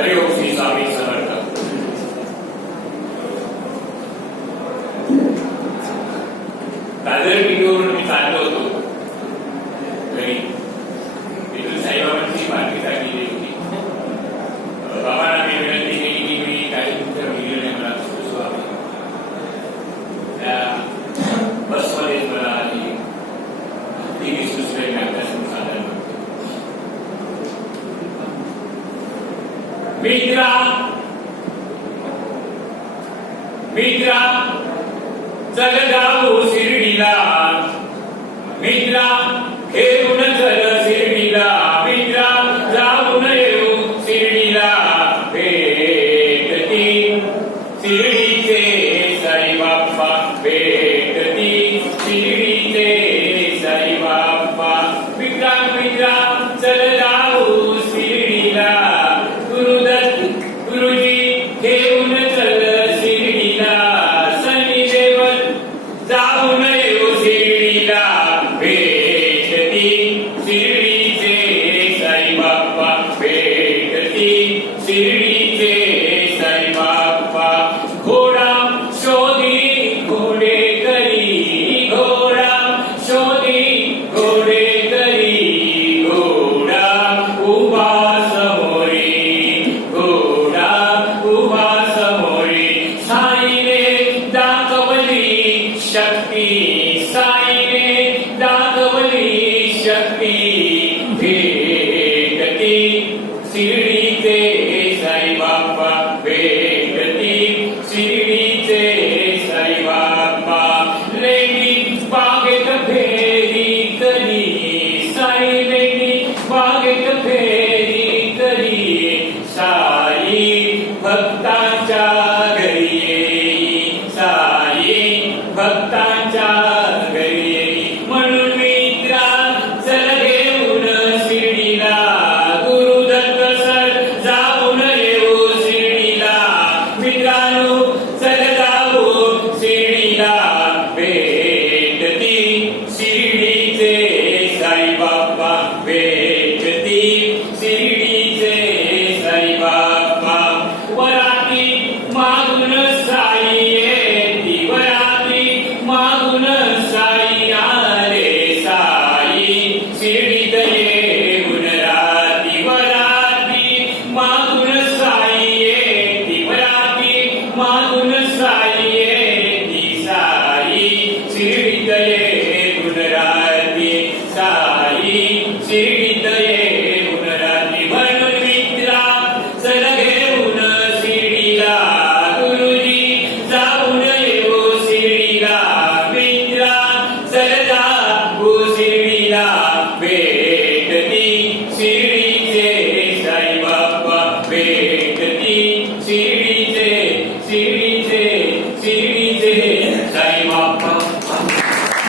हरिओम श्री स्वामी समर्थ. दादर टीव्हीवरून मी चाललो होतो घरी. तिथून साईबाबांची पालखी चाललेली होती. बाबांना मी विनंती केली की मी काही तुमच्या व्हिडिओने मला सुचवावे. त्या बसमध्ये मला टीव्ही सुचले आपल्यासमोर सादर करतो. मित्रा चल जाऊ शिर्डीला. मित्रा घेऊन चल शिर्डीला. मित्रा जाऊन येऊ शिर्डीला. भेटती शिर्डीचे साईबाबा. भेटती शिर्डीचे साईबाबा. मित्रा मित्रा चल जाऊ शिर्डीला. गुरुजी घेऊन चल शिर्डीला. शनिदेव जाऊन येऊ शिर्डीला. भेटती शिर्डीचे साईबाबा. भेटती शिर्डीचे साईबाबा. घोडा शोधी घोडे करी. घोडा शोधी घोडे करी. घोडा उभा समोरी. घोडा उभा समोरी. साईने दाखवली शक्ती. साईने दाखवली शक्ती. भेटती शिर्डीचे साईबाबा. भेटती शिर्डीचे साईबाबा. लेणी बागेत फेरी करी. साई लेणी बागेत फेरी करी. साई भक्ता